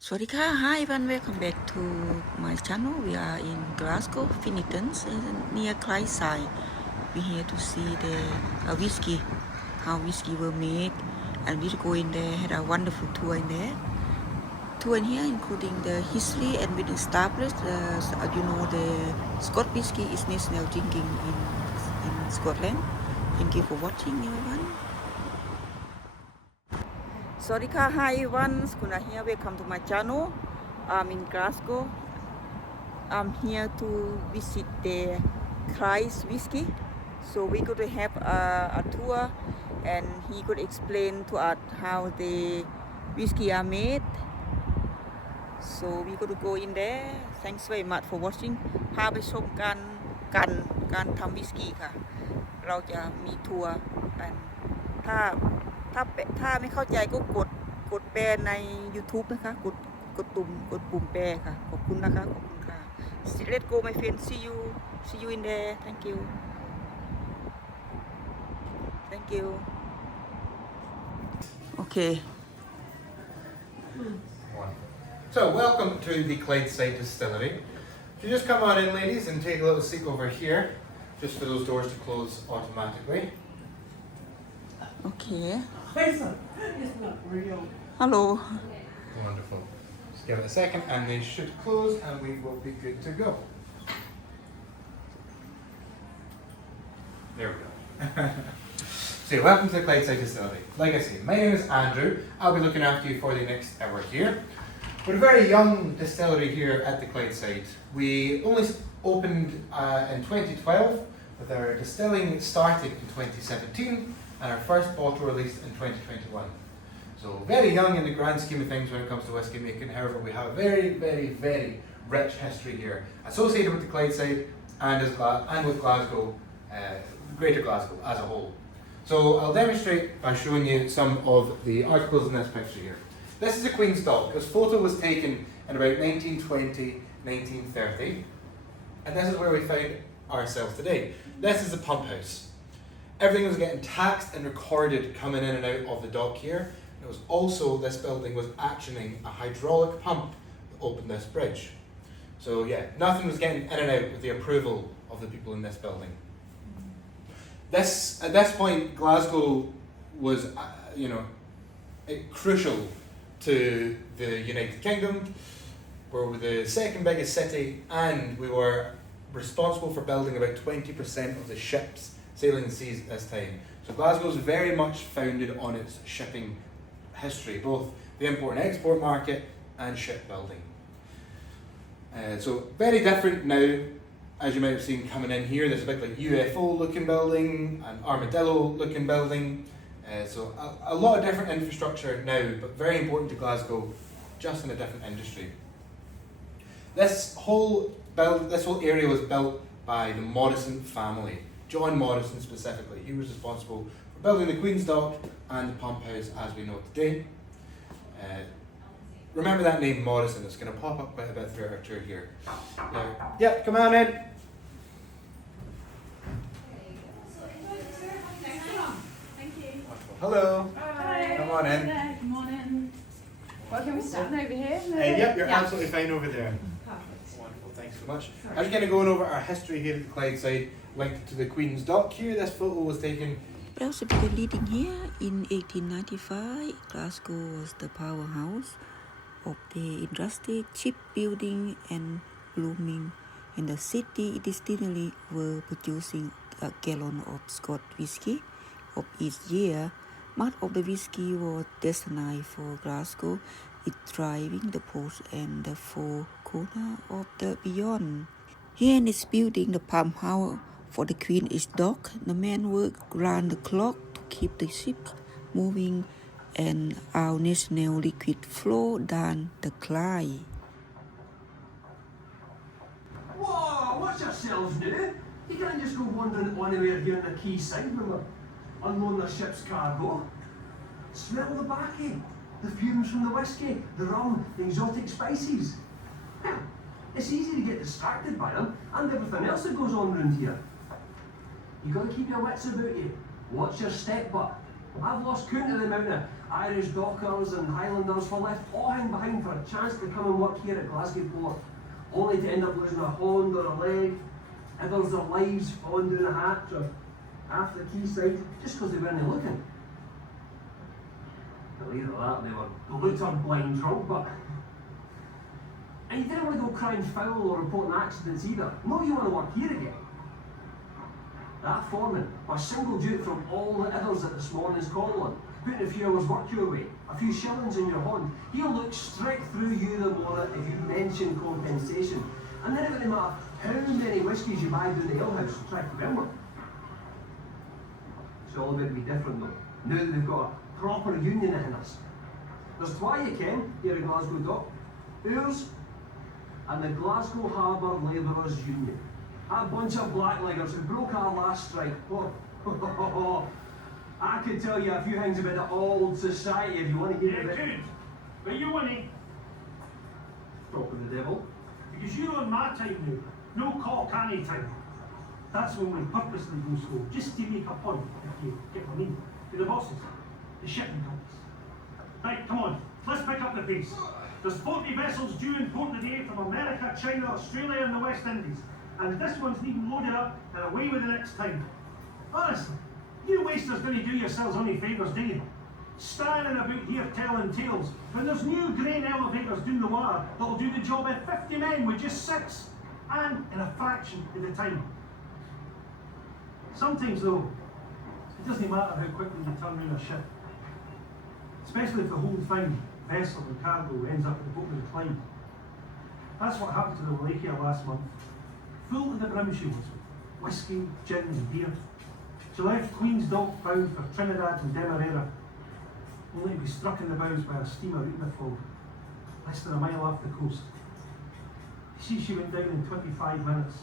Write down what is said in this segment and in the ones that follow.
Swadika, hi everyone, welcome back to my channel. We are in Glasgow, Finnegans, near Clydeside. We're here to see the whiskey, how whiskey were made, and we'll go in there, had a wonderful tour in there. Tour in here, including the history and with established, the Scotch whisky is national drinking in Scotland. Thank you for watching, everyone. Swadika, hi everyone, Skuna here, welcome to my channel. I'm in Glasgow. I'm here to visit the Clydeside Whisky. So we're going to have a tour and he could explain to us how the whiskey are made. So we're going to go in there. Thanks very much for watching. พาไปชมการทำวิสกี้ค่ะ เราจะมีทัวร์กันถ้าไม่เข้าใจก็กดแปลใน YouTube นะคะกดปุ่มแปลค่ะขอบคุณนะคะขอบคุณค่ะ Let's go my friend, see you in there. Thank you. Okay. So, welcome to the Clydeside Distillery. If you just come on in, ladies, and take a little seat over here, just for those doors to close automatically. Okay. It's not real. Hello. Wonderful. Just give it a second, and they should close, and we will be good to go. There we go. So, welcome to the Clydeside Distillery. Like I say, my name is Andrew. I'll be looking after you for the next hour here. We're a very young distillery here at the Clydeside. We only opened in 2012, with our distilling starting in 2017, and our first bottle released in 2021. So very young in the grand scheme of things when it comes to whiskey making. However, we have a very, very, very rich history here, associated with the Clydeside and with Glasgow, Greater Glasgow as a whole. So I'll demonstrate by showing you some of the articles in this picture here. This is a Queen's dog. This photo was taken in about 1920, 1930, and this is where we find ourselves today. This is the pump house. Everything was getting taxed and recorded coming in and out of the dock here. It was also, this building was actioning a hydraulic pump that opened this bridge. So yeah, nothing was getting in and out with the approval of the people in this building. At this point, Glasgow was, crucial to the United Kingdom. We were the second biggest city, and we were responsible for building about 20% of the ships sailing the seas at this time. So Glasgow is very much founded on its shipping history, both the import and export market and shipbuilding. So very different now, as you might have seen coming in here. There's a big like UFO looking building, an armadillo looking building. So a lot of different infrastructure now, but very important to Glasgow, just in a different industry. This whole area was built by the Morrison family. John Morrison specifically. He was responsible for building the Queen's Dock and the pump house as we know today. Remember that name Morrison, it's going to pop up quite a bit throughout our tour here. Yeah, come on in. Hello. Hi. Come on in. Good morning. Well, can we stand over here? Yep, you're absolutely fine over there. Perfect. Wonderful, thanks so much. I'm just going to go over our history here at the Clydeside, linked to the Queen's Dock here. This photo was taken. Also began leading here in 1895. Glasgow was the powerhouse of the industry, shipbuilding and blooming, and the city distillery were producing a gallon of Scotch whisky of each year. Much of the whiskey was destined for Glasgow, it driving the post and the four corners of the beyond. Here in this building, the pumphouse for the Queen's Dock, the men work round the clock to keep the ship moving and our national liquid flow down the Clyde. Whoa, what's yourselves do? You can't just go wandering anywhere here in the quayside when we're unloading the ship's cargo. Smell the baccy, the fumes from the whiskey, the rum, the exotic spices. Yeah, it's easy to get distracted by them and everything else that goes on round here. You got to keep your wits about you. Watch your step, but I've lost count of the amount of Irish dockers and Highlanders who left awing behind for a chance to come and work here at Glasgow port, only to end up losing a hand or a leg, others their lives falling down a hatch or half the quayside just because they weren't looking. Well, either that, they were looter blind drunk, but... And you didn't want to go crying foul or reporting accidents either. No, you want to work here again. That foreman was singled out from all the others at this morning's call on, putting a few hours work your way, a few shillings in your hand. He'll look straight through you the more if you mention compensation. And then it wouldn't matter how many whiskies you buy down the alehouse and try to win one. It's all about to be different though, now that they've got a proper union in us. There's twa you ken here at Glasgow Dock, ours and the Glasgow Harbour Labourers Union. That bunch of blackleggers who broke our last strike. Oh, I could tell you a few things about the old society if you want to hear about it. Good, but you want to Talk of the devil. because you're on my time now, no cock any time. That's when we purposely go slow, just to make a point, if you get what I mean, to the bosses, the shipping companies. Right, come on, let's pick up the pace. There's 40 vessels due in port today from America, China, Australia and the West Indies. And this one's needing loaded up and away with the next time. Honestly, you wasters don't do yourselves any favours, do you? Standing about here telling tales when there's new grain elevators down the water that'll do the job of 50 men with just 6, and in a fraction of the time. Sometimes though, it doesn't matter how quickly you turn around a ship. Especially if the whole thing, vessel and cargo, ends up at the bottom of the Clyde. That's what happened to the Wallachia last month. Full to the brim she was, with whiskey, gin and beer. She left Queen's Dock bound for Trinidad and Demerara, only to be struck in the bows by a steamer out in the fog, less than a mile off the coast. You see, she went down in 25 minutes.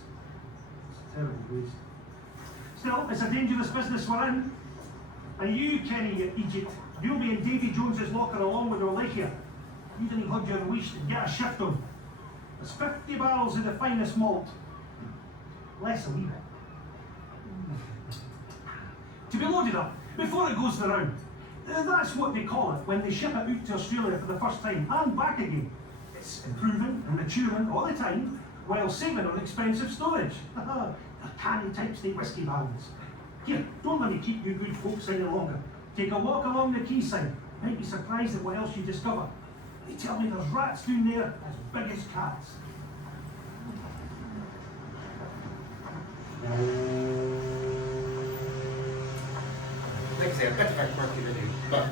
It's a terrible waste. Still, it's a dangerous business we're in. And you, Kenny, you Egypt, you'll be in Davy Jones's locker along with Wallachia. You didn't hug your wish and get a shift on. There's 50 barrels of the finest malt. Less a wee bit. To be loaded up before it goes the round. That's what they call it when they ship it out to Australia for the first time and back again. It's improving and maturing all the time while saving on expensive storage. They're canny type state whisky barrels. Here, don't let me keep you good folks any longer. Take a walk along the quayside. Might be surprised at what else you discover. They tell me there's rats down there as big as cats. Like I say, a bit of a quirky video, but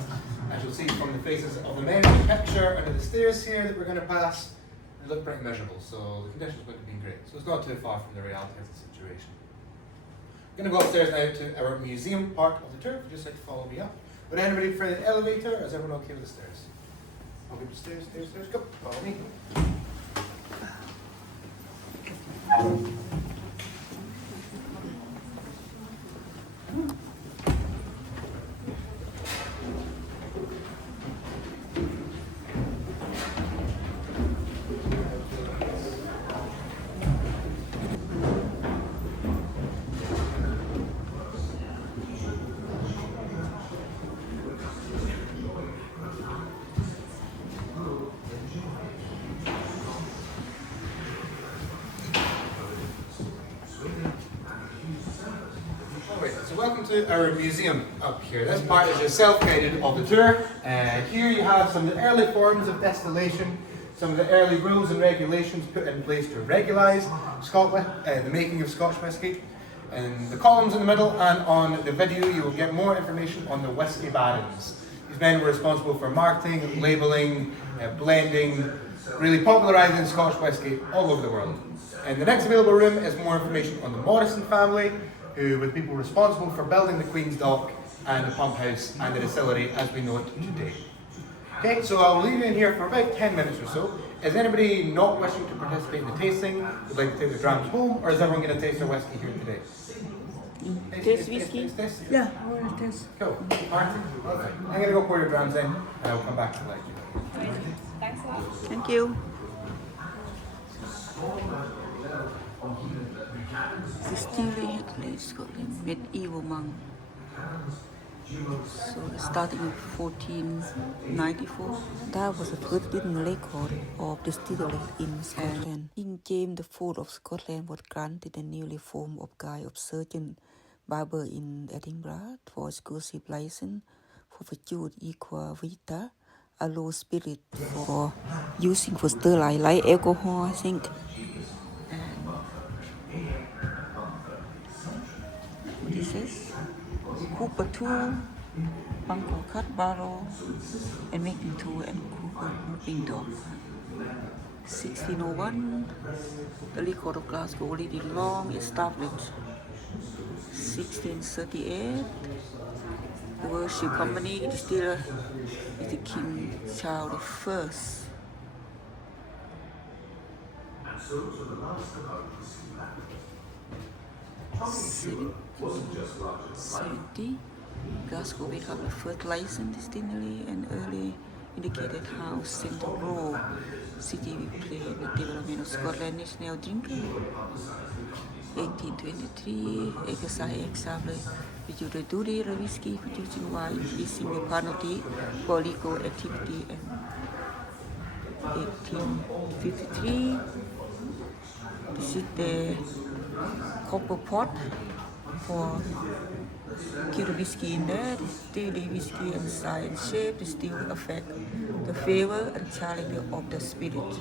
as you'll see from the faces of the men in the picture under the stairs here that we're going to pass, they look pretty miserable, so the conditions wouldn't have been great. So it's not too far from the reality of the situation. I'm going to go upstairs now to our museum part of the tour. If you just like to follow me up. Would anybody prefer the elevator, or is everyone okay with the stairs? Okay, stairs, stairs, stairs, go, follow me. So welcome to our museum up here. This part is your self-guided of the tour. Here you have some of the early forms of distillation, some of the early rules and regulations put in place to regulise the making of Scotch whisky. In the columns in the middle and on the video you will get more information on the whisky barons. These men were responsible for marketing, labelling, blending, really popularising Scotch whisky all over the world. In the next available room is more information on the Morrison family, who were the people responsible for building the Queen's Dock and the pumphouse and the distillery as we know it today. Okay, so I'll leave you in here for about 10 minutes or so. Is anybody not wishing to participate in the tasting, would like to take the drams home, or is everyone going to taste their whiskey here today? Taste whiskey? Taste. Yeah, I want to taste. Cool. Martin? Okay. I'm going to go pour your drams in, and I'll come back to let you. Thanks a lot. Thank you. Distillery Scotland, medieval monk. So starting in 1494, that was the first written record of distillery in Scotland. King James IV of Scotland was granted a newly formed of Guy of Sergeant Barber in Edinburgh for exclusive license for virtue equa vita, a low spirit for using for sterile like alcohol, I think. And this is Cooper 2, Bunker cut barrel, and making 2 and Cooper moving door. 1601, the record of Glasgow already long established. 1638, the worship company distiller is the King Charles I. 70, Glasgow became the first licensed distillery and early indicated how central role city will play in the development of Scotland's national drink. 1823, exercise established with the duty of whiskey producing while increasing the penalty for legal activity. And 1853, this is the copper pot for keep the whiskey in there. Still the whiskey and size and shape still affect the flavor and character of the spirit.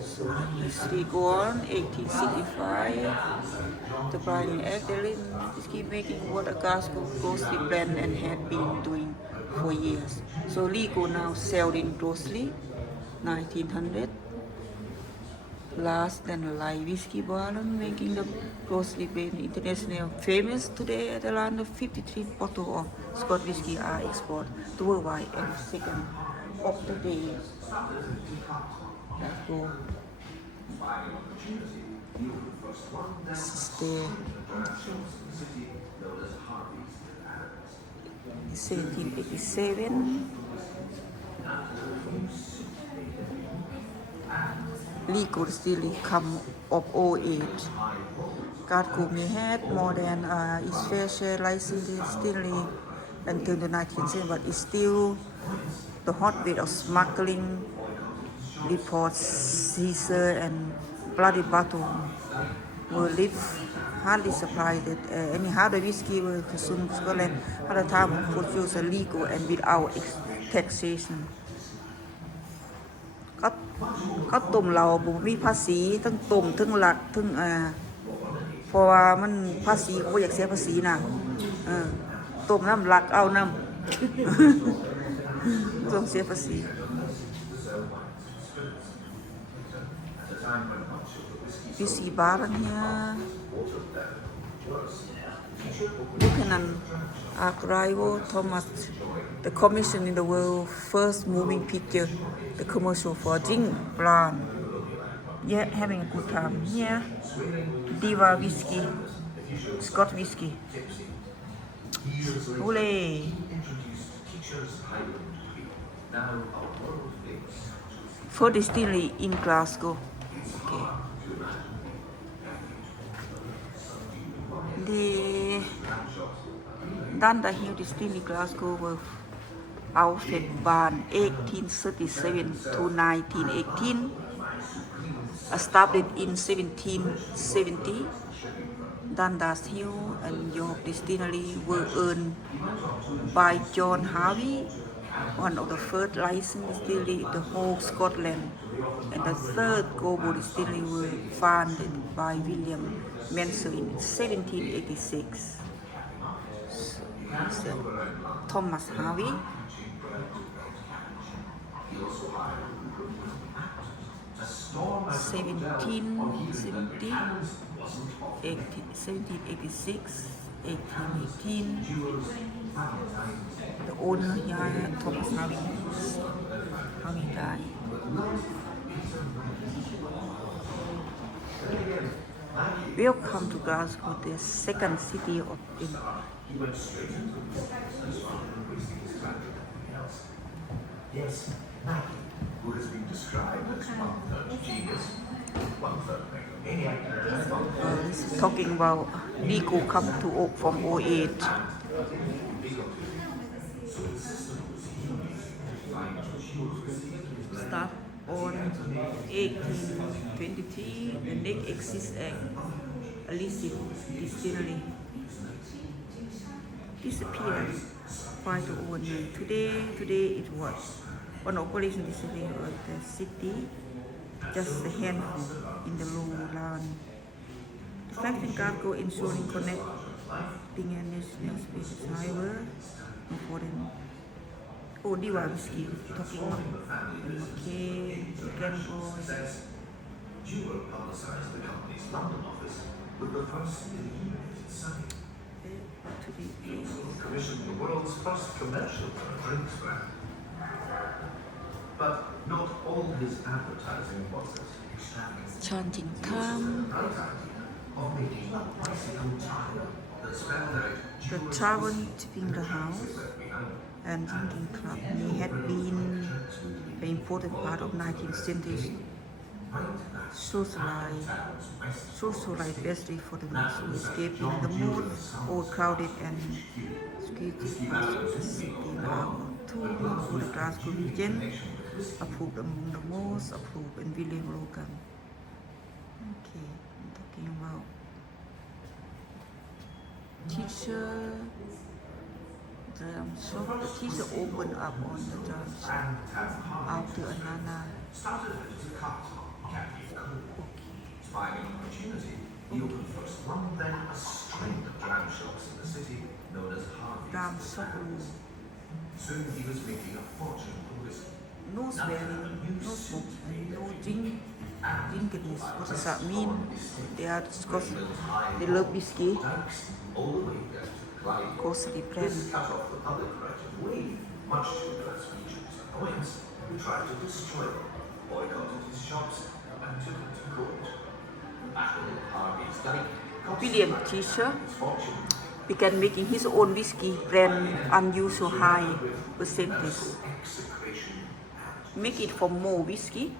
So history go on. 1865, the Briny Act, the whiskey making what a Glasgow grocery brand and had been doing for years. So legal now sold in grocery. 1900. Last than light whiskey bottle, making the grocery brand international famous. Today, at around 53 bottles of Scotch whisky are exported to worldwide and second of the day. Let's go. This is the 1787. Legal distillery come of old age. Glasgow may had more than its fair share licensed distillery until the 19th century, but it's still the hotbed of smuggling. Reports Caesar and Bloody Bottle were hardly supplied any harder whiskey were consumed in Scotland at the time of produced legal and without taxation. ก็ต้มเราบ่มีภาษีทั้งต้มทั้งหลักทั้งเพราะว่ามันภาษีเขาบ่อยากเสียภาษีน่ะต้มน้ำหลักเอาน้ำ ต้องเสียภาษี Whiskey bar in here. Lieutenant Arrival Thomas, the commission in the world first moving picture, the commercial for drink brand. Yeah, having a good time. Yeah, Diva whiskey, Scotch whisky. Hooray! For distillery in Glasgow. Okay. The Dunder Hill Distillery Glasgow was outfitted by 1837 to 1918. Established in 1770, Dundas Hill and York Distillery were owned by John Harvey, one of the first licensed distillery in the whole Scotland, and the third global distillery was founded by William Menser in 1786. So, Thomas Harvey. (1786, 1818). The owner here, Thomas Harvey died. Welcome to Glasgow, the second city of England. Yes, who has been described as one-third genius, one-third megalomaniac, and This talking about Nico come to Oak from 08. Start on 1823, the next exists at Alistair Distillery. Disappeared 501. Today it was one operation distillery of the city, just a handful in the lowland. The fact in Glasgow ensuring connecting a national space, however, important. Oh, Diva whiskey, talking about McKay, Glenroy. Jewel publicised the company's London office with the first in the United commissioned the world's first commercial drinks brand. But not all his advertising was as extravagant. Changing time. Of making a bicycle tire that spelled out The tavern tipping the house and drinking club may have been an important part of 19th century socialized vestry for the mass who escaping the mood overcrowded and security parts of the city. Now, two for the Glasgow region, approved among the most approved in William Logan. Okay, I'm talking about teacher drum shop. The teacher opened up on the drum shop after Anana. started out as a cart on Captive Cove. Finding an opportunity, he opened first one, then a string of dram shops in the city known as Harvey. Drum shop, Soon he was making a fortune from whiskey. no swearing, no smoke, and no drinkiness. What does that mean? They are Scotch. They love whiskey. All the way down to Clyde. Costly This brand. cut off the public right of way, much to Glasgow's annoyance, who tried to destroy them, boycotted his shops, and took him to court. Battle Harvey's dyke cost William him Teacher his fortune. began making his own whiskey brand unusual high percentage. Execration and Make it from more whiskey.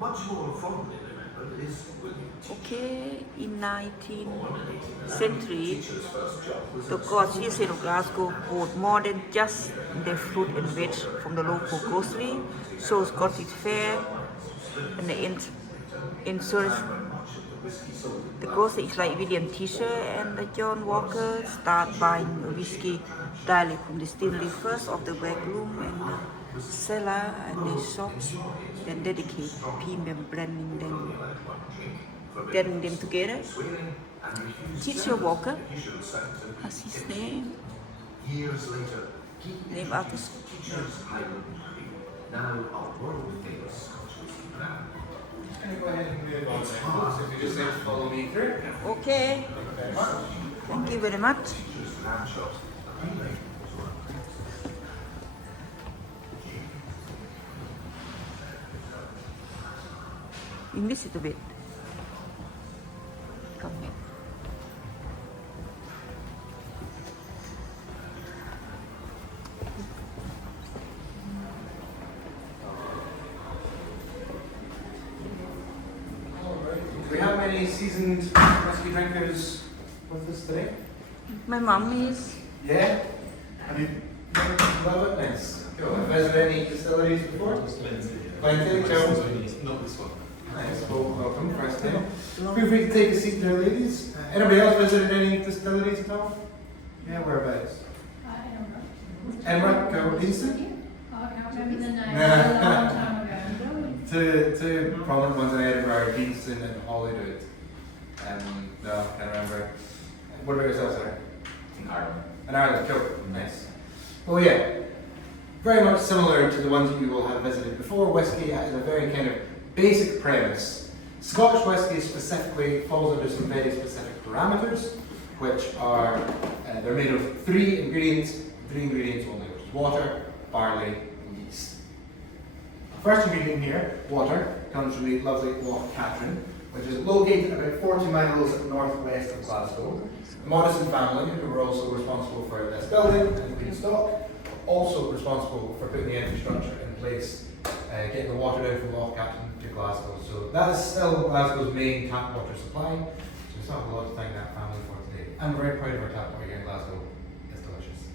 much more fondly remembered is William Teacher. Okay, in 19th century, Teacher's first job was the Scotch Whisky of Glasgow bought more than just their fruit and veg from the local grocery, so Scottish Fair and the insurance. The grocer is like William Teacher and the John Walker start buying whiskey directly from the distillery first of the back room and the cellar and the shops, then dedicate premium blending them together. Teacher Walker, that's his name, years later, named after Teacher's Highland Creek, now a world famous Scotch whisky brand. Can you go ahead and move on then, folks, if you just like to follow me through. Okay, Thank you very much. thank you very much. Teacher's lamb shops, remake was one of them. We miss it a bit. Come here. Do we have any seasoned whiskey drinkers with us today? My mom is. Yeah? Have you love it? Nice. Cool. Have you visited any distilleries before? Plenty, cool. Not this one. Nice. Well, welcome. First time. Feel free to take a seat there, ladies. Anybody else visited any distilleries at all? Yeah, whereabouts? Edinburgh. Cool. Decent? Maybe the name, a long time ago. Two prominent ones in Edinburgh, Beam and Holyrood. No, I can't remember. What about yourself, sir? In Ireland. In Ireland, cool. Nice. Well, yeah, very much similar to the ones that you will have visited before. Whiskey has a very kind of basic premise. Scotch whisky specifically falls under some very specific parameters, which are, they're made of three ingredients only, which is water, barley, and yeast. The first ingredient here, water, comes from the lovely Loch Catherine, which is located about 40 miles northwest of Glasgow. The Morrison family, who were also responsible for this building and the stock, also responsible for putting the infrastructure in place, getting the water down from Loch Catherine to Glasgow. So that is still Glasgow's main tap water supply. So we still have a lot to thank that family for today. I'm very proud of our tap water here in Glasgow. It's delicious.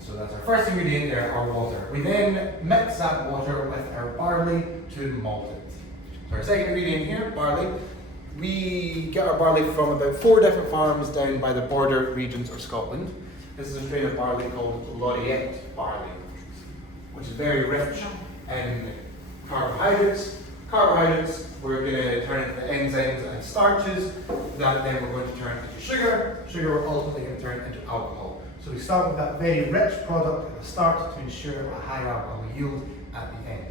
So that's our first ingredient there, our water. We then mix that water with our barley to malt it. So our second ingredient here, barley. We get our barley from about 4 different farms down by the border regions of Scotland. This is a strain of barley called Laureate barley, which is very rich in carbohydrates. Carbohydrates we're going to turn into enzymes and starches that then we're going to turn into sugar. Sugar we're ultimately going to turn into alcohol. So we start with that very rich product at the start to ensure a high alcohol yield at the end.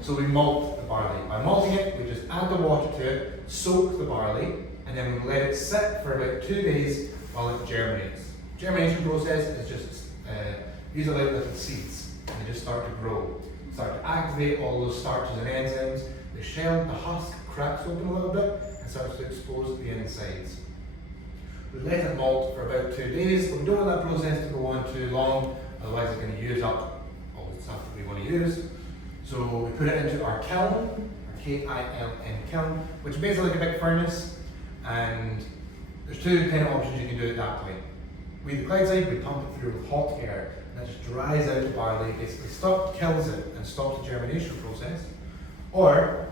So we malt the barley. By malting it, we just add the water to it, soak the barley, and then we let it sit for about 2 days while it germinates. Germination process is just, these are like little seeds, and they just start to grow. Start to activate all those starches and enzymes. The shell, the husk cracks open a little bit and starts to expose the insides. We let it malt for about 2 days, but we don't want that process to go on too long, otherwise it's going to use up all the stuff that we want to use. So we put it into our kiln, our K-I-L-N kiln, which is basically like a big furnace, and there's 2 kind of options you can do at that point. With the Clydeside, we pump it through with hot air, and that just dries out the barley, basically kills it and stops the germination process. Or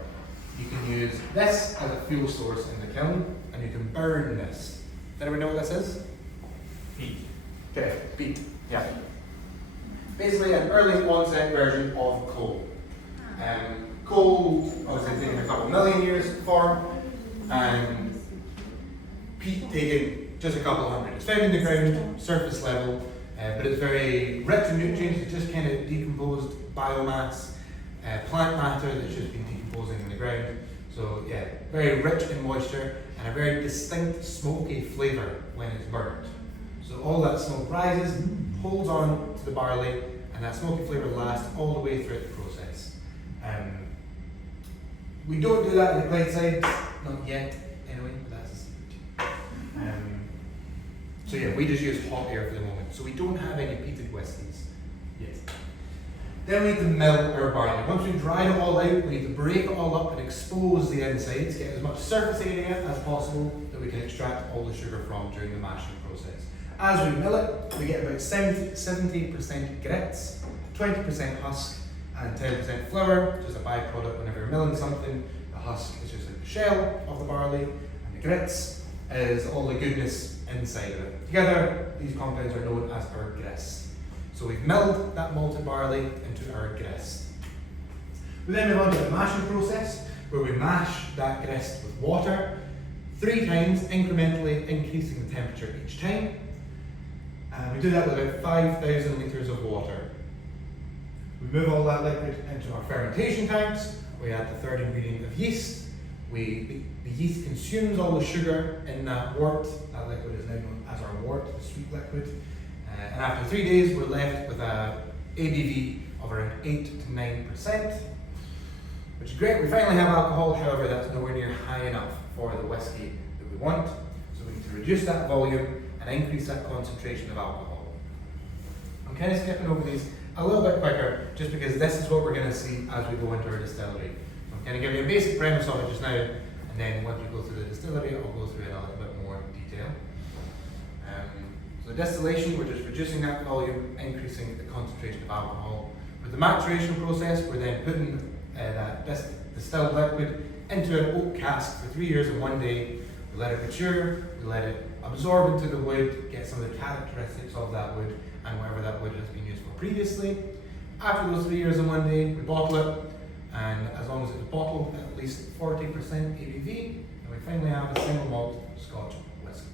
you can use this as a fuel source in the kiln, and you can burn this. Does anyone know what this is? Peat. Okay, peat, yeah. Basically an early onset version of coal. Coal, obviously taking a couple million years to form, and peat taking just a couple hundred. It's found in the ground, surface level, but it's very rich in nutrients. It's just kind of decomposed biomass, plant matter that's just been decomposing in the ground. So yeah, very rich in moisture and a very distinct smoky flavour when it's burnt. So all that smoke rises, holds on to the barley, and that smoky flavour lasts all the way through the process. We don't do that in the Clydeside, not yet anyway, but that's a secret. So yeah, we just use hot air for the moment. So we don't have any peated whiskies yet. Then we need to mill our barley. Once we've dried it all out, we need to break it all up and expose the insides, get as much surface area as possible that we can extract all the sugar from during the mashing process. As we mill it, we get about 70% grits, 20% husk, and 10% flour, which is a byproduct whenever you're milling something. The husk is just like the shell of the barley, and the grits is all the goodness inside of it. Together, these compounds are known as our grist. So we've milled that malted barley into our grist. We then move on to the mashing process, where we mash that grist with water 3 times, incrementally increasing the temperature each time. And we do that with about 5,000 litres of water. We move all that liquid into our fermentation tanks. We add the 3rd ingredient of yeast. The yeast consumes all the sugar in that wort. That liquid is now known as our wort, the sweet liquid. And after 3 days, we're left with an ABV of around 8 to 9%, which is great. We finally have alcohol, however, that's nowhere near high enough for the whiskey that we want. So we need to reduce that volume and increase that concentration of alcohol. I'm kind of skipping over these a little bit quicker, just because this is what we're going to see as we go into our distillery. So I'm going to give you a basic premise of it just now, and then once we go through the distillery, I'll go through it in a little bit more detail. So distillation, we're just reducing that volume, increasing the concentration of alcohol. With the maturation process, we're then putting that distilled liquid into an oak cask for 3 years and 1 day. We let it mature, we let it absorb into the wood, get some of the characteristics of that wood and whatever that wood has been used for previously. After those 3 years and 1 day, we bottle it, and as long as it's bottled at least 40% ABV, and we finally have a single malt Scotch Whisky.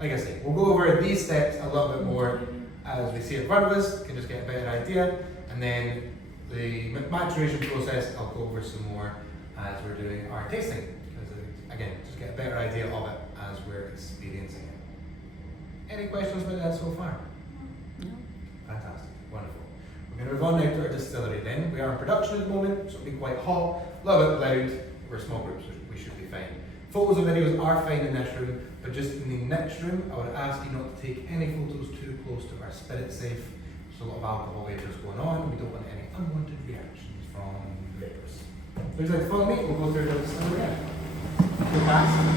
Like I say, we'll go over these steps a little bit more as we see it in front of us. You can just get a better idea, and then the maturation process I'll go over some more as we're doing our tasting, because again, just get a better idea of it as we're experiencing it. Any questions about that so far? No. Fantastic, wonderful. We're going to move on now to our distillery then. We are in production at the moment, so it'll be quite hot, a little bit loud. We're a small group, so we should be fine. Photos and videos are fine in this room, but just in the next room, I would ask you not to take any photos too close to our spirit safe. There's a lot of alcohol vapors going on. We don't want any unwanted reactions from vapors. Would you like to follow me? We'll go through the distillery. Go past.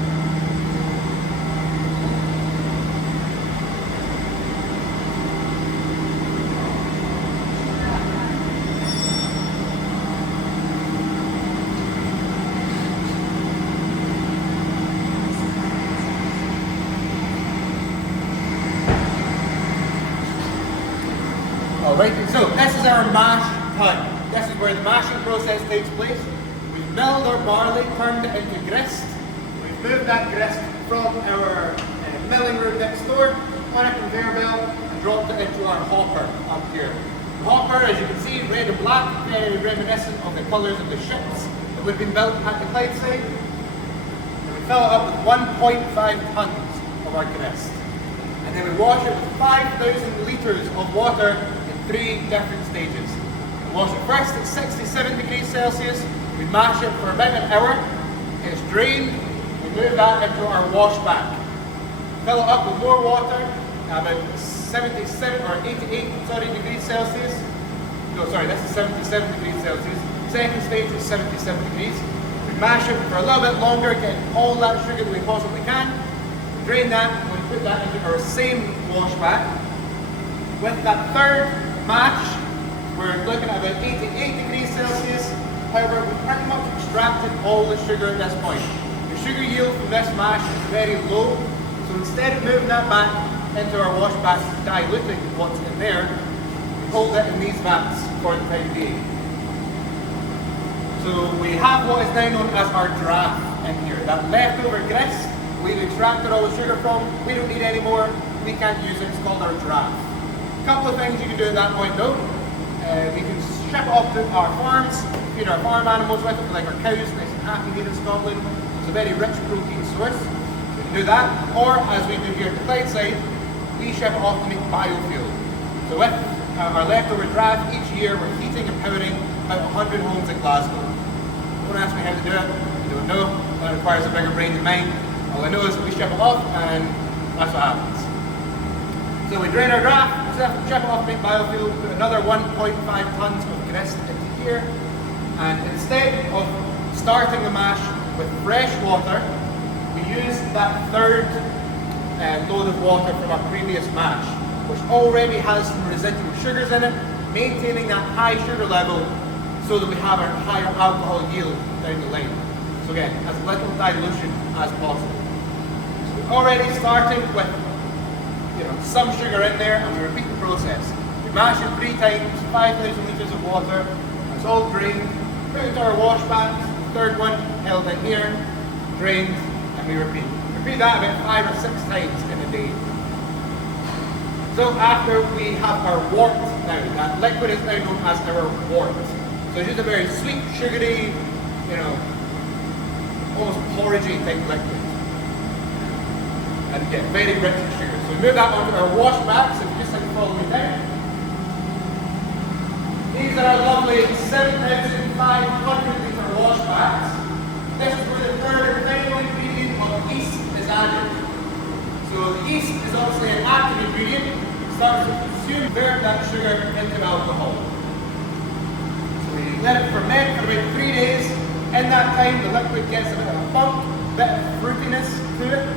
Right, so this is our mash tun. This is where the mashing process takes place. We've milled our barley, turned it into grist. We've moved that grist from our milling room next door on a conveyor belt and dropped it into our hopper up here. The hopper, as you can see, red and black, very reminiscent of the colours of the ships that would have been built at the Clydeside. And we fill it up with 1.5 tonnes of our grist. And then we wash it with 5,000 litres of water in 3 different stages. We wash it first at 67 degrees Celsius, we mash it for about an hour, it's drained, we move that into our wash bag. Fill it up with more water, about 77 or 88 degrees Celsius. No, sorry, this is 77 degrees Celsius. Second stage is 77 degrees. We mash it for a little bit longer, getting all that sugar that we possibly can. Drain that, and we put that into our same wash bag. With that third match, we're looking at about 88 degrees Celsius. However, we've pretty much extracted all the sugar at this point. The sugar yield from this mash is very low, so instead of moving that back into our wash bag, diluting what's in there, we hold it in these vats for the time being. So we have what is now known as our draft in here. That leftover grist we've extracted all the sugar from, we don't need any more, we can't use it, it's called our draft. A couple of things you can do at that point though. We can ship it off to our farms, feed our farm animals with it, like our cows, nice and happy here in Scotland. It's a very rich protein source. We can do that, or as we do here at the Clydeside, we ship it off to make biofuel. So with our leftover draft, each year we're heating and powering about 100 homes in Glasgow. Don't ask me how to do it, I don't know, that requires a bigger brain than mine. All I know is that we ship it off and that's what happens. So we drain our draft, ship it off, make biofuel, put another 1.5 tonnes of grist into here, and instead of starting the mash with fresh water, we use that third load of water from our previous mash, which already has some residual sugars in it, maintaining that high sugar level so that we have a higher alcohol yield down the line. So again, as little dilution as possible. So we're already starting with some sugar in there, and we repeat the process. We mash it 3 times, 5,000 litres of water, it's all drained, put it into our wash bags, the third one held in here, drained, and we repeat. Repeat that about 5 or 6 times in a day. So after we have our wort now, that liquid is now known as our wort. So it's just a very sweet, sugary, almost porridgey type liquid. And again, very rich in sugar. So we move that onto our wash bags, so if you just follow me down. These are our lovely 7,500 litre wash bags. This is where the third and final ingredient of yeast is added. So the yeast is obviously an active ingredient. It starts to consume, convert that sugar into alcohol. So we let it ferment for about 3 days. In that time, the liquid gets a bit of a bump, a bit of fruitiness to it.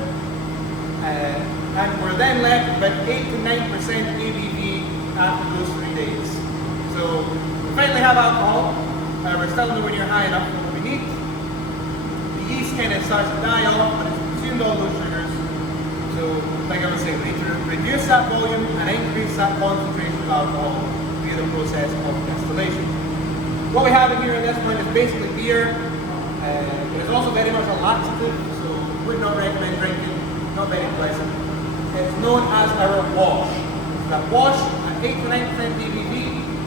And we're then left with about 8 to 9% ABV after those 3 days. So we finally have alcohol, we're still nowhere near high enough for what we need. The yeast kind of starts to die off, but it's consumed all those sugars. So like I was saying, we need to reduce that volume and increase that concentration of alcohol via the process of distillation. What we have in here at this point is basically beer. It is also very much a laxative, so would not recommend drinking. Not very pleasant. It's known as our wash. So that wash at 8 to 9% ABV,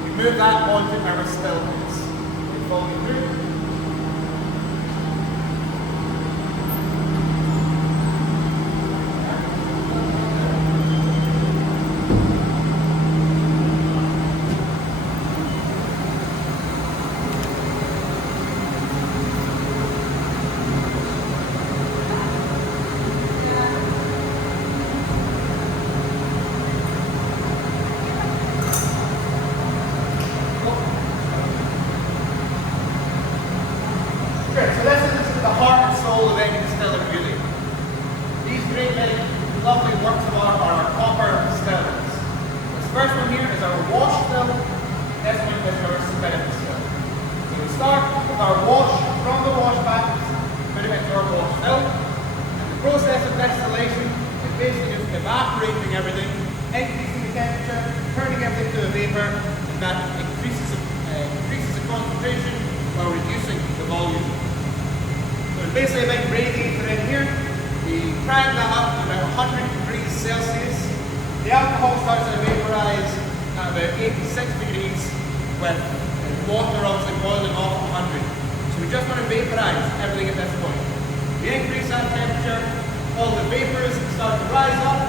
we move that onto our still mix. You follow me through? So this is the heart and soul of any distiller really. These great big lovely works of art are our copper distillers. This first one here is our wash still, this one is our spirit still. So we start with our wash from the wash bags, put it into our wash still. And the process of distillation is basically just evaporating everything, increasing the the temperature, turning everything to a vapor, and that increases the concentration while reducing the volume. So it's basically a big radiator in here. We crank that up to about 100 degrees Celsius. The alcohol starts to vaporize at about 86 degrees with water obviously boiling off 100. So we just want to vaporize everything at this point. We increase that temperature, all the vapors start to rise up,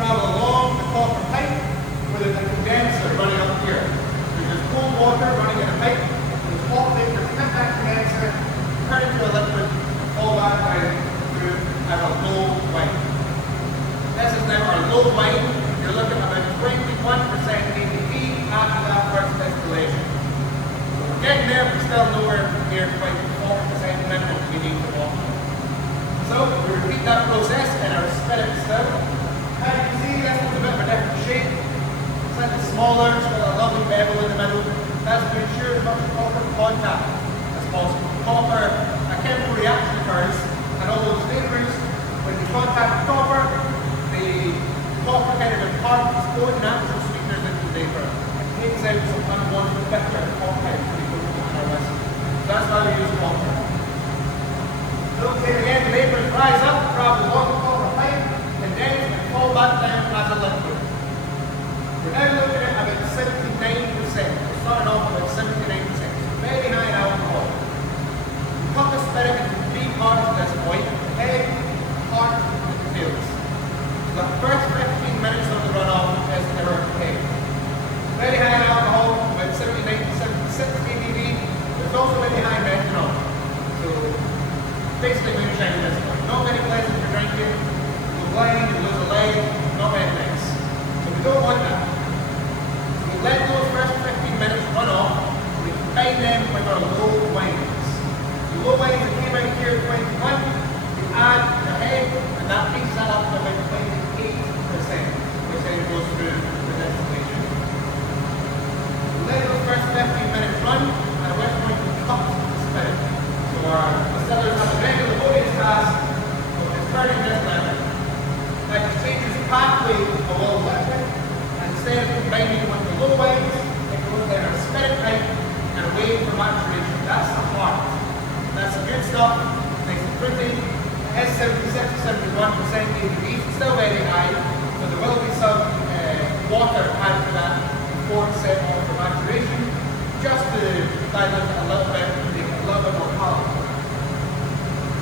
travel along the copper pipe with a condenser running up here. There's just cold water running in a pipe, and the hot vapors hit that condenser, turn into a liquid, and fall back down through as a low wine. This is now our low wine. You're looking at about 21% ABV after that first distillation. So we're getting there, but still nowhere near quite 40% minimum we need for water. So we repeat that process in our spirit still. As you can see, this one's a bit of a different shape. It's a little smaller, it's got a lovely bevel in the middle. That's to ensure as much copper contact as possible. Copper, a chemical reaction occurs, and all those vapors, when you contact copper, the copper kind of imparts its own natural sweeteners into the vapor. It takes out some unwanted bitter compounds when you put them in our whiskey. So that's why we use copper. So again, the vapors rise up, travel along the copper pipe, condense and fall back down as a liquid. We're now looking at about 79%. We're starting off about 79%. Very high in alcohol. We cut the spirit into three parts at this point: head, heart, and tails. So the first 15 minutes of the runoff is our head. Very high in alcohol, about 79 to 76 ABV. There's also very high methanol. So basically moonshine at this point. Not many places for drinking. You go blind, you lose a leg, not very nice. So we don't want that. So we let those first 15 minutes run off, and we combine them with our low wines. The low wines that came out here at 21, we add the head, and that takes that up to about 28%, which then goes through the distillation. We let those first 15 minutes run, and at which point we cut the spirit. So our distillers have a regular laborious task of turning this level. That just changes the pathway of all liquid, and instead of combining with the low wines, it goes down our spirit pipe and away for maturation. That's the heart. That's the good stuff, nice and pretty. It is 76 to 71% ABV, still very high, so there will be some water added to that before it's set off for maturation, just to dilute it a little bit and make it a little bit more palatable.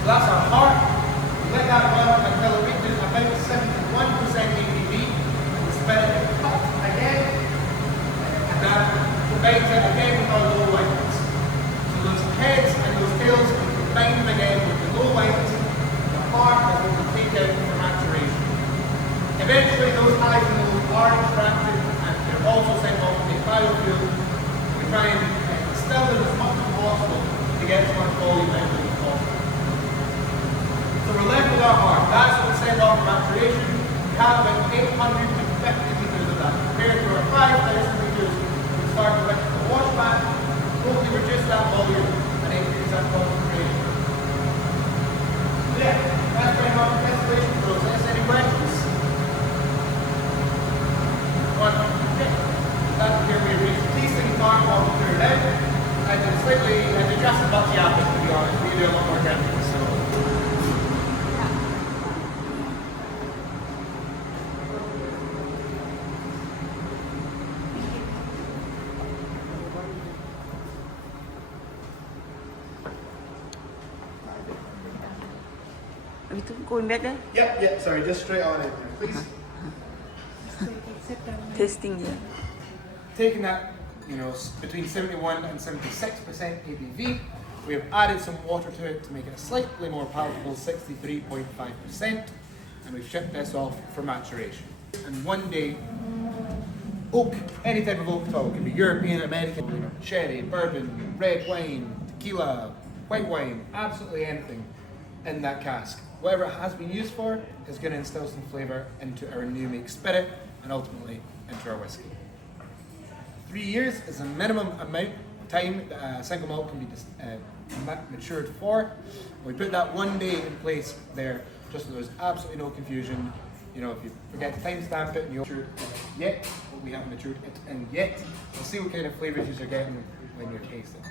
So that's our heart. We let that run until it reaches about 71% ABV, and the spirit is cut again, and that combines it again with our low wines. So those heads and those tails, we combine them again with the low wines. The heart is what we take out for maturation. Eventually those highs and lows are extracted, and they're also sent off to the biofuel. We try and distill them as much as possible to get as much volume out of it as possible. So we're left with our heart. That's what we send off for maturation. We have about 850 litres of that. Compared to our 5,000 litres, we start with the wash back, slowly reduce that volume, and increase that concentration. So yeah, that's pretty much the distillation process. Any questions? Okay. That's here we reach the tasting part of the third out. I did slightly, I did just as much yapping, to be honest. We do a lot more drinking, so. Are we going back there? Yep, sorry, just straight on in there, please. Testing, yeah. Taking that, between 71 and 76% ABV, we have added some water to it to make it a slightly more palatable 63.5%, and we've shipped this off for maturation. And one day, oak, any type of oak at all, it can be European, American, sherry, bourbon, red wine, tequila, white wine, absolutely anything in that cask. Whatever it has been used for is going to instill some flavour into our new make spirit and ultimately into our whiskey. 3 years is the minimum amount of time that a single malt can be matured for. We put that 1 day in place there just so there's absolutely no confusion. You know, if you forget to timestamp it and you're matured yet, but we haven't matured it and yet, we'll see what kind of flavours you're getting when you're tasting.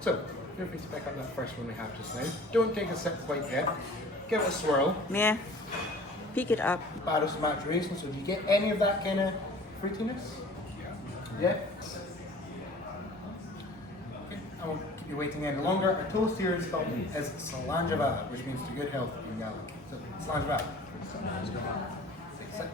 So, feel free to pick up that first one we have just now. Don't take a sip quite yet. Give it a swirl. Yeah, pick it up. Barrels maturation, so do you get any of that kind of fruitiness? Yeah? Okay, I won't keep you waiting any longer. Our toast here in Scotland is Salanjavala, which means to good health in Gaelic. So, Salanjavala. Sit.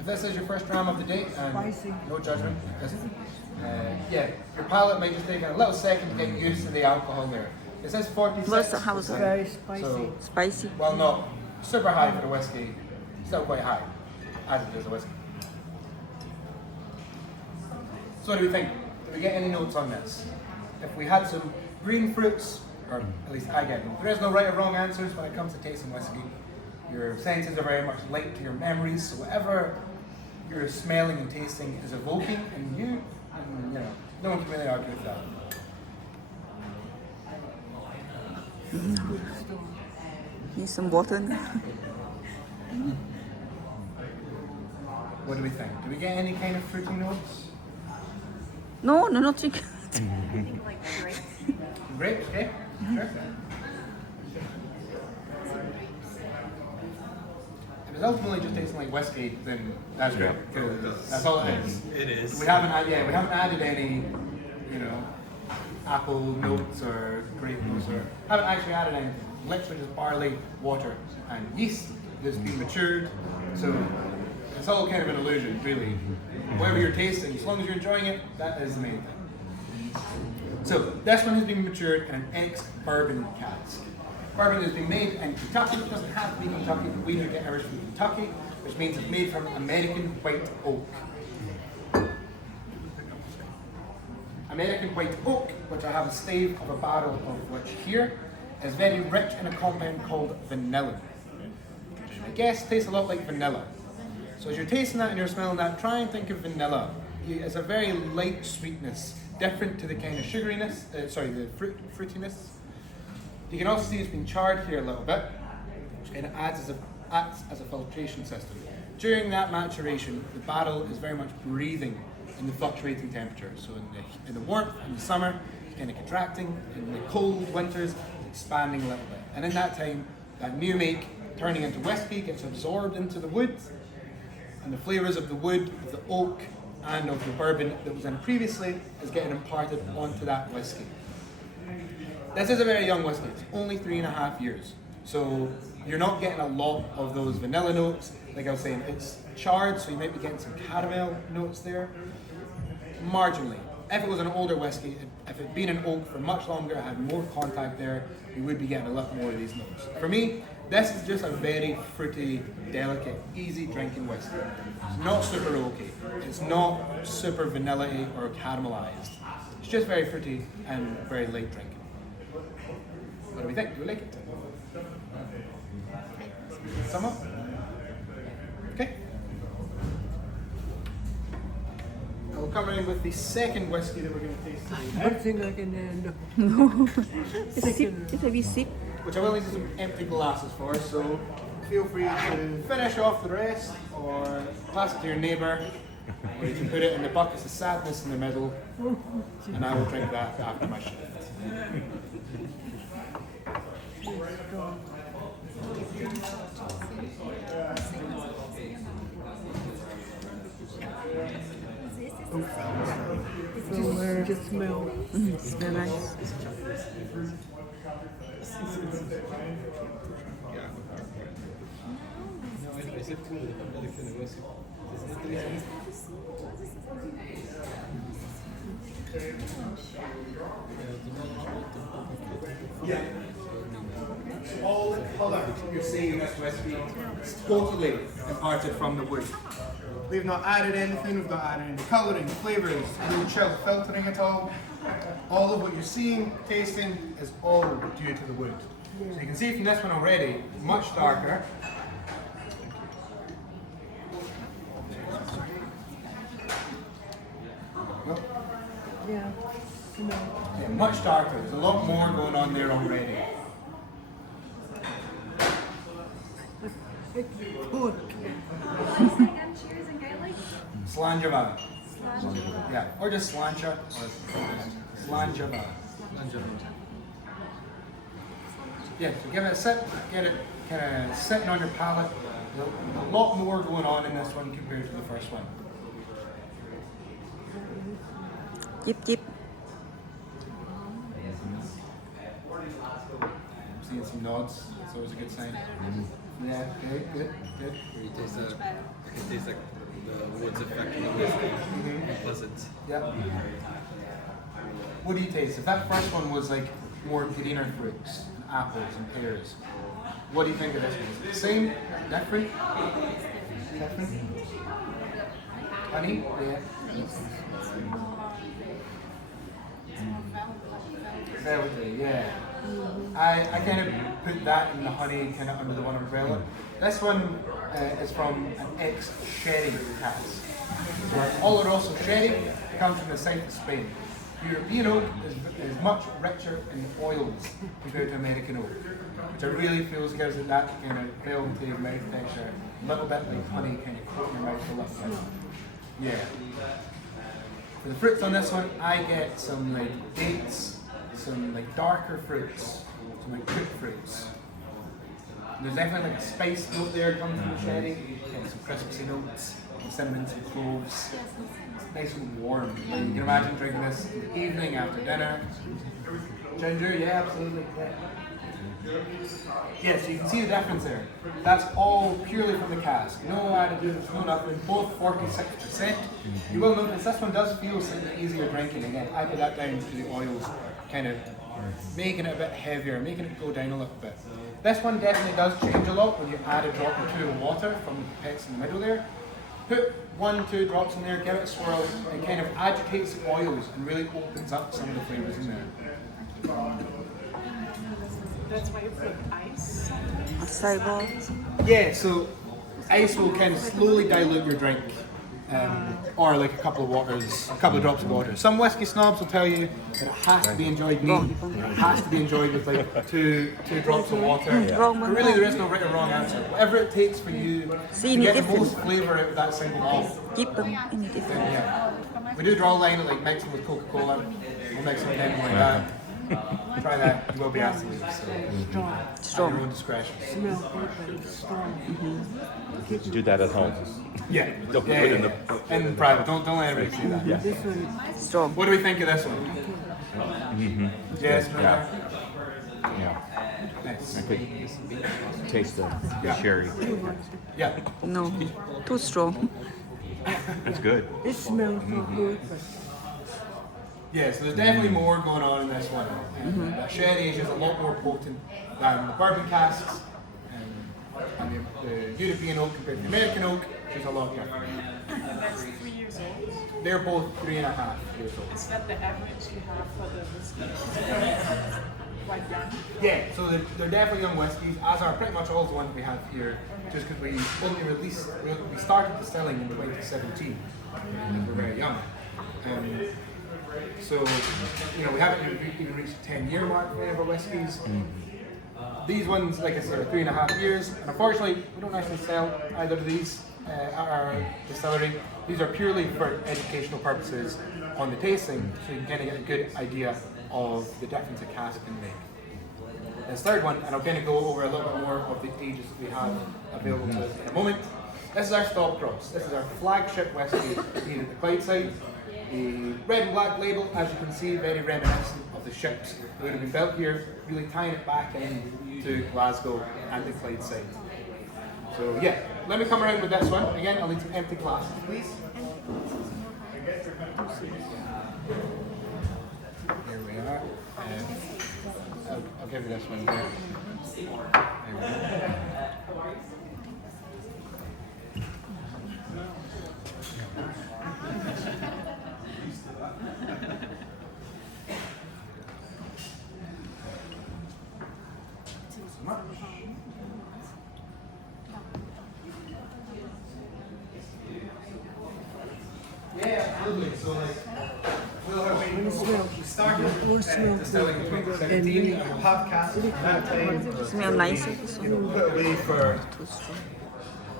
If this is your first dram of the day, and no judgment, yeah, your palate might just take a little second to get used to the alcohol there. It says 46. How was it? Very spicy. So, Spicy. well, not super high for the whiskey, still quite high, as it is a whiskey. So what do we think? Do we get any notes on this? If we had some green fruits, or at least I get them, there is no right or wrong answers when it comes to tasting whiskey. Your senses are very much linked to your memories, so whatever you're smelling and tasting is evoking in you, and you know, no one can really argue with that. Need some water. What do we think? Do we get any kind of fruity notes? No, not chicken. Grapes, okay? Sure. If it's ultimately just tasting like whiskey, then that's great, because that's all it is. It is. We haven't added any, you know, apple notes or grape notes, or haven't actually added anything. Literally just barley, water, and yeast that's been matured. So it's all kind of an illusion, really. Whatever you're tasting, as long as you're enjoying it, that is the main thing. So this one has been matured in an ex-bourbon cask. Bourbon has been made in Kentucky. It doesn't have to be Kentucky, but we do get ours from Kentucky, which means it's made from American white oak. American white oak, which I have a stave of a barrel of which here, is very rich in a compound called vanillin. I guess it tastes a lot like vanilla. So as you're tasting that and you're smelling that, try and think of vanilla. It's a very light sweetness, different to the kind of sugariness, the fruitiness. You can also see it's been charred here a little bit, which kind of acts as a filtration system. During that maturation, the barrel is very much breathing in the fluctuating temperature. So in the warmth, in the summer, it's kind of contracting. In the cold winters, it's expanding a little bit. And in that time, that new make, turning into whiskey, gets absorbed into the wood, and the flavours of the wood, of the oak, and of the bourbon that was in previously is getting imparted onto that whiskey. This is a very young whiskey, it's only 3.5 years. So you're not getting a lot of those vanilla notes. Like I was saying, it's charred, so you might be getting some caramel notes there. Marginally. If it was an older whiskey, if it had been an oak for much longer, it had more contact there, you would be getting a lot more of these notes. For me, this is just a very fruity, delicate, easy drinking whiskey. It's not super oaky. It's not super vanilla-y or caramelized. It's just very fruity and very light drinking. What do we think? Do we like it? Sum up? Okay. I will come around with the second whiskey that we're going to taste today. One thing I can end. It's a wee sip. Which I will need some empty glasses for, so feel free to finish off the rest or pass it to your neighbour, or you can put it in the buckets of sadness in the middle, and I will drink that after my shift. Just smell. It's very nice. Yeah. All the colour you're seeing in this whiskey is totally imparted from the wood. We've not added anything, we've not added any colouring, flavours, no chill filtering at all. All of what you're seeing, tasting, is all due to the wood. So you can see from this one already, much darker. Yeah. Yeah, much darker. There's a lot more going on there already. It's good. Cheers in Gaelic. Slanjava. Yeah, or just slancha. Or slanjava. Yeah, so give it a sip, get it kind of sitting on your palate. There's a lot more going on in this one compared to the first one. Jip jip. Seeing some nods, it's always a good sign. Yeah, okay, good. You taste the, I can taste like the woods effect of the whiskey. Pleasant. Yeah. What do you taste? If that first one was like more greener fruits, and apples and pears, what do you think of this one? Is it the same? Different? Different? Honey? Yeah. Velvety, yeah. I kind of put that in the honey kind of under the one umbrella. This one is from an ex-sherry cask. Oloroso sherry comes from the south of Spain. European oak is much richer in oils compared to American oak, which I really feel gives it that kind of velvety mouth texture, a little bit like honey kind of coating your mouth a little bit. Yeah. For the fruits on this one, I get some like dates, some like darker fruits, some like cooked fruits. There's definitely like a spice note there coming from the sherry, kind of some crispy notes, some cinnamon, some cloves. It's nice and warm. Like, you can imagine drinking this in the evening after dinner. Ginger, yeah, absolutely. Yeah, so you can see the difference there. That's all purely from the cask. No additives, no nothing. Both 46%. You will notice this one does feel slightly easier drinking. Again, I put that down to the oils, kind of making it a bit heavier, making it go down a little bit. This one definitely does change a lot when you add a drop or two of water from the pits in the middle there. Put 1-2 drops in there, give it a swirl. It kind of agitates the oils and really opens up some of the flavours in there. That's why you put ice. Acai bowl. Yeah, so ice will kind of slowly dilute your drink, or like a couple of drops of water. Some whiskey snobs will tell you that it has to be enjoyed neat. It has to be enjoyed with like two drops of water. But really, there is no right or wrong answer. Whatever it takes for you to get the most flavour out of that single malt. Keep them in different. Yeah. We do draw a line at like mixing with Coca-Cola. We'll mix it with anything like that. Try that, you will be asked to leave. So. Strong. At your own discretion. Smell good, but it's strong. Do that at home. Yeah. Don't put Yeah, it in yeah, yeah. In private. Don't let anybody see that. Yeah. This one, Strong. What do we think of this one? Yes, no, Yeah. no. Yeah. Nice. I could taste the Yeah. sherry. Yeah. No, too strong. It's good. it smells so good, but Yeah, so there's definitely more going on in this one. The sherry is a lot more potent than the bourbon casks. And the European oak compared to the American oak, which is a lot different. And that's 3 years old. They're both 3.5 years old. Is that the average you have for the whiskey? Quite young. Yeah, so they're definitely young whiskies, as are pretty much all the ones we have here, just because we started distilling in 2017, because we're very young. So, you know, we haven't even reached the 10-year mark for any of our whiskies. These ones, like I said, are 3.5 years, and unfortunately, we don't actually sell either of these at our distillery. These are purely for educational purposes on the tasting, so you can kind of get a good idea of the difference a cask can make. This third one, and I'll kind of go over a little bit more of the ages that we have available to us in a moment. This is our Stop Cross. This is our flagship whiskey here at the Clydeside. The red and black label, as you can see, very reminiscent of the ships that would have been built here, really tying it back in to Glasgow and the Clydeside. So yeah, let me come around with this one. Again, I'll need some empty glasses, please. Here we are. I'll give you this one here. There we go. Yeah, absolutely. So like, we'll have started distilling in 2017, and we'll have casks at that time. Smell nice. This You know, one. put away for Too strong.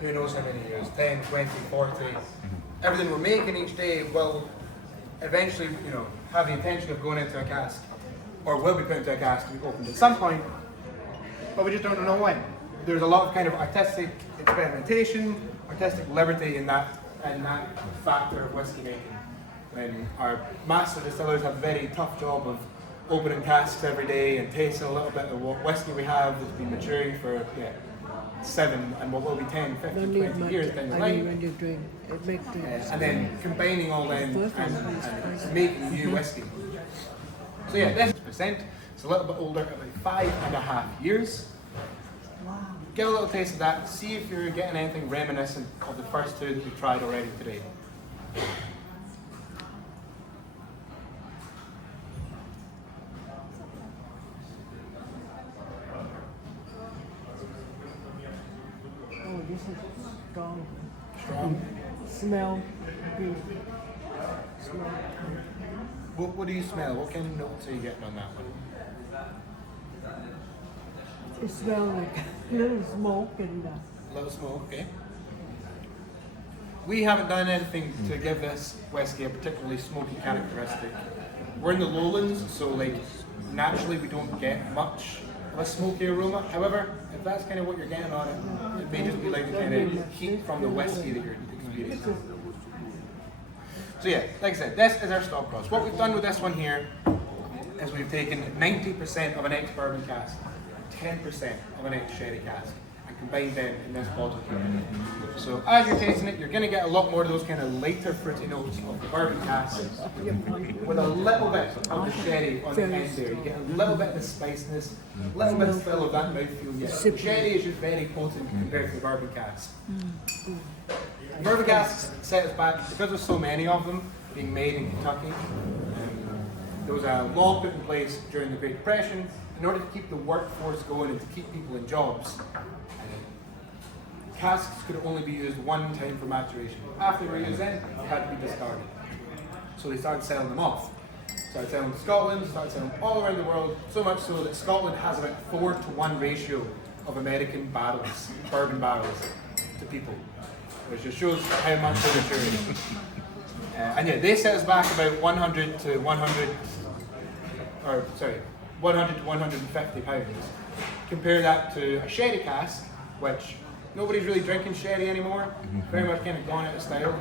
who knows how many years, 10, 20, 40. Everything we're making each day will eventually, you know, have the intention of going into a cask, or will be put into a cask to be opened at some point, but we just don't know when. There's a lot of kind of artistic experimentation, artistic liberty in that factor of whiskey making. When our master distillers have a very tough job of opening casks every day and tasting a little bit of what whiskey we have that's been maturing for 7 and what will be 10, 15, 20 years down the line. When you drink, it makes And then combining all them and making new whiskey. So yeah, this percent, it's a little bit older, about 5.5 years. Get a little taste of that, see if you're getting anything reminiscent of the first two that we tried already today. Oh, this is strong. Strong. Smell good. Smell. What do you smell? What kind of notes are you getting on that one? It smells like a little smoke and A little smoke, okay. We haven't done anything to give this whiskey a particularly smoky characteristic. We're in the lowlands, so like naturally we don't get much of a smoky aroma. However, if that's kind of what you're getting on it, it may just be like the kind of heat from the whiskey that you're experiencing. So yeah, like I said, this is our stock cross. What we've done with this one here is we've taken 90% of an ex-bourbon cask, 10% of an ex-sherry cask, and combined them in this bottle here. So as you're tasting it, you're going to get a lot more of those kind of lighter fruity notes of the bourbon cask with a little bit of the sherry on the end there. You get a little bit of the spiciness, a little bit still of that mouthfeel. Yeah. The sherry is just very potent compared to the bourbon cask. Bourbon casks set us back because there's so many of them being made in Kentucky. There was a law put in place during the Great Depression in order to keep the workforce going and to keep people in jobs. Casks could only be used one time for maturation. After they were used in, they had to be discarded. So they started selling them off. Started selling to Scotland, started selling all around the world, so much so that Scotland has about 4-to-1 ratio of American barrels, bourbon barrels, to people. Which just shows how much they're maturing. And yeah, they set us back about 100 to 150 pounds. Compare that to a sherry cask, which nobody's really drinking sherry anymore. Very much kind of gone out of style.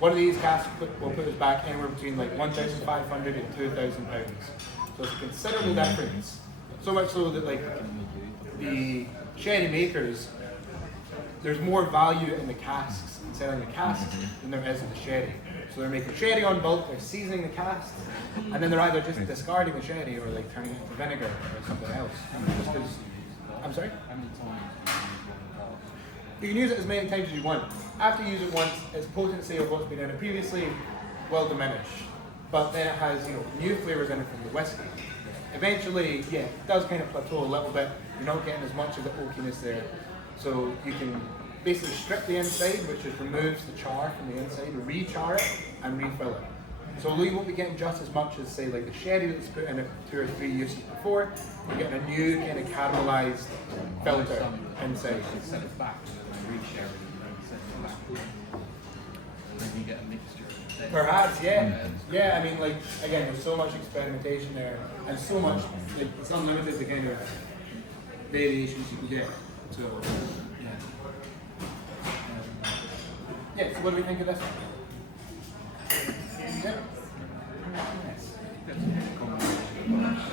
One of these casks will put us back anywhere between like 1,500 and 2,000 pounds. So it's a considerable difference. So much so that like the sherry makers, there's more value in the casks, in selling the casks, than there is in the sherry. So they're making sherry on bulk, they're seasoning the casks, and then they're either just discarding the sherry or like turning it into vinegar or something else. Just 'cause, I'm sorry? You can use it as many times as you want. After you use it once, its potency of what's been in it previously will diminish. But then it has, you know, new flavors in it from the whiskey. Eventually, yeah, it does kind of plateau a little bit. You're not getting as much of the oakiness there. So you can basically strip the inside, which just removes the char from the inside, re-char it, and refill it. So although you won't be getting just as much as, say, like the sherry that's put in it 2 or 3 uses before, you're getting a new kind of caramelized filter inside. Set it back and re-sherry and set it back. Then you get a mixture. Perhaps, yeah. Yeah, I mean, like, again, there's so much experimentation there, and so much, like, it's unlimited the kind of variations you can get. So, yeah. Yeah, so what do we think of this one? Yeah.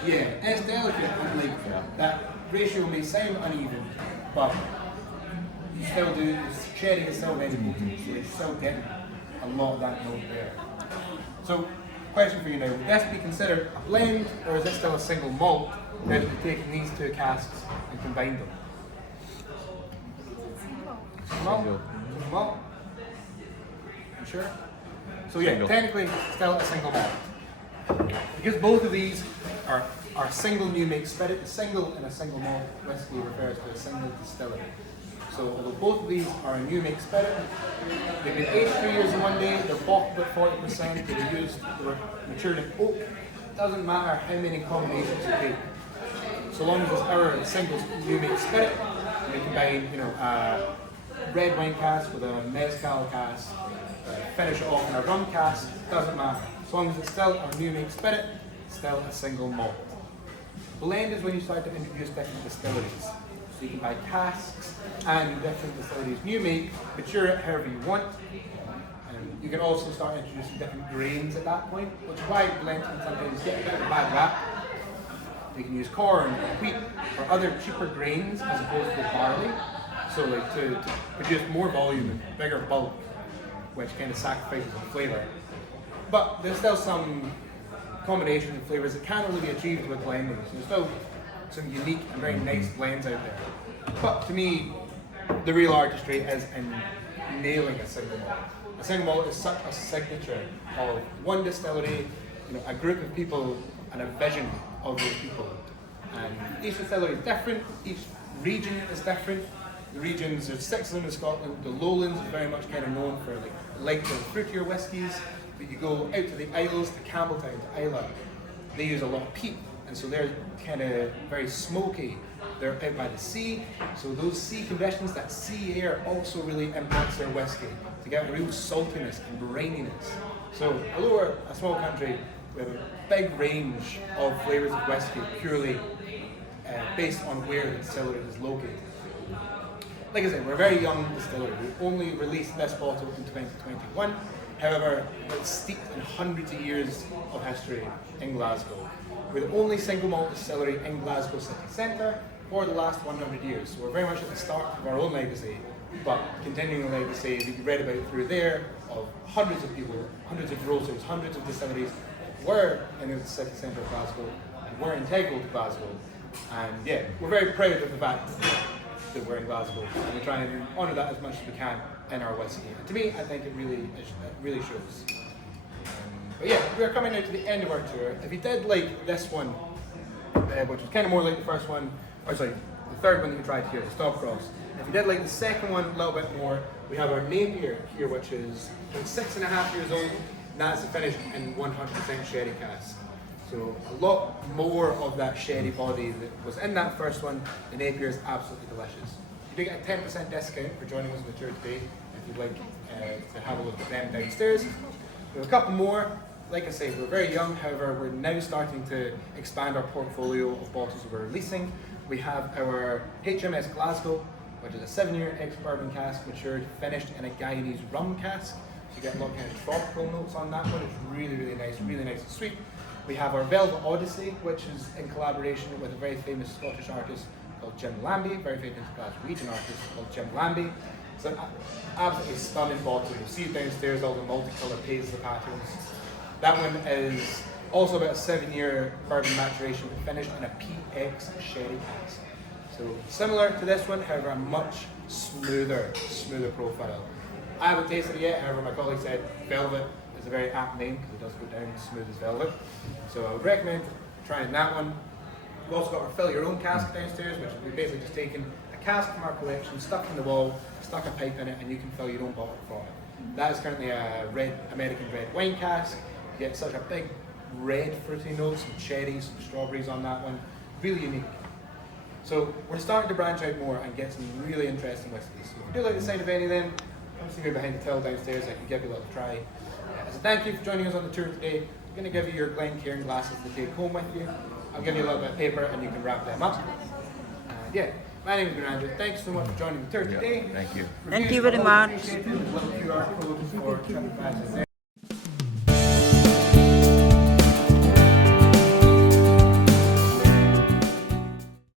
Yeah, it's delicate, and like, that ratio may sound uneven, but you still do, the sherry is still very potent, so you're still getting a lot of that note there. So, question for you now, would this be considered a blend, or is it still a single malt that you've taken these two casks and combined them? Single malt? You sure? So yeah, technically still a single malt. Because both of these are single new make spirit, a single and a single malt whiskey refers to a single distillery. So although both of these are a new make spirit, they've been aged 3 years in one day, they're bottled at 40%, they were matured in oak, doesn't matter how many combinations you make, so long as it's our single new make spirit. We combine, a red wine cask with a mezcal cask, finish it off in a rum cask. Doesn't matter, as long as it's still our new make spirit, still a single malt. Blend is when you start to introduce different distilleries. So you can buy casks and different distilleries new make, mature it however you want. You can also start introducing different grains at that point, which is why blends can sometimes get a bit of a bad rap. You can use corn or wheat or other cheaper grains as opposed to barley. So like to produce more volume and bigger bulk, which kind of sacrifices on flavour. But there's still some combinations of flavours that can't really be achieved with blending. So there's still some unique and very nice blends out there. But to me, the real artistry is in nailing a single malt. A single malt is such a signature of one distillery, a group of people and a vision of those people. And each distillery is different, each region is different. The regions, there's 6 of them in Scotland. The lowlands is very much kind of known for like lighter, fruitier whiskies. But you go out to the Isles, to Campbelltown, to Islay, they use a lot of peat, and so they're kind of very smoky. They're out by the sea, so those sea conditions, that sea air also really impacts their whiskey to get a real saltiness and brininess. So although we're a small country, we have a big range of flavours of whiskey purely based on where the distillery is located. Like I said, we're a very young distillery. We only released this bottle in 2021. However, it's steeped in hundreds of years of history in Glasgow. We're the only single malt distillery in Glasgow city centre for the last 100 years. So we're very much at the start of our own legacy, but continuing the legacy that you read about through there of hundreds of people, hundreds of roasters, hundreds of distilleries were in the city centre of Glasgow and were integral to Glasgow. And yeah, we're very proud of the fact that we're in Glasgow, and we try and honour that as much as we can in our whiskey. And to me, I think it really shows. But yeah, we're coming now to the end of our tour. If you did like this one, which was kind of more like the first one, or sorry, the third one that you tried here, the Stop Cross. If you did like the second one a little bit more, we have our Napier here, which is 6.5 years old, and that's finished in 100% sherry cask. So a lot more of that sherry body that was in that first one. The Napier is absolutely delicious. You do get a 10% discount for joining us on the tour today if you'd like to have a look at them downstairs. We have a couple more. Like I say, we're very young, however, we're now starting to expand our portfolio of bottles that we're releasing. We have our HMS Glasgow, which is a 7-year ex-bourbon cask, matured, finished in a Guyanese rum cask. So you get a lot of kind of tropical notes on that one. It's really nice and sweet. We have our Velvet Odyssey, which is in collaboration with a very famous Scottish artist called Jim Lambie, very famous Glaswegian artist called Jim Lambie. It's an absolutely stunning bottle. You'll see downstairs all the multicolour paisley patterns. That one is also about a 7-year bourbon maturation, finished in a PX sherry cask. So similar to this one, however, a much smoother profile. I haven't tasted it yet, however, my colleague said Velvet is a very apt name because it does go down smooth as velvet. So I would recommend trying that one. We've also got our fill your own cask downstairs, which we've basically just taken a cask from our collection, stuck in the wall, stuck a pipe in it, and you can fill your own bottle from it. That is currently a American red wine cask. You get such a big red fruity notes, some cherries, some strawberries on that one. Really unique. So we're starting to branch out more and get some really interesting whiskies. So if you do like the sound of any of them, come see me behind the till downstairs. I can give you a little try. As a thank you for joining us on the tour today, I'm going to give you your Glencairn glasses to take home with you. I'll give you a little bit of paper and you can wrap them up. And yeah, my name is Andrew. Thanks so much for joining the tour today. Thank you. Thank you very much. Little QR code for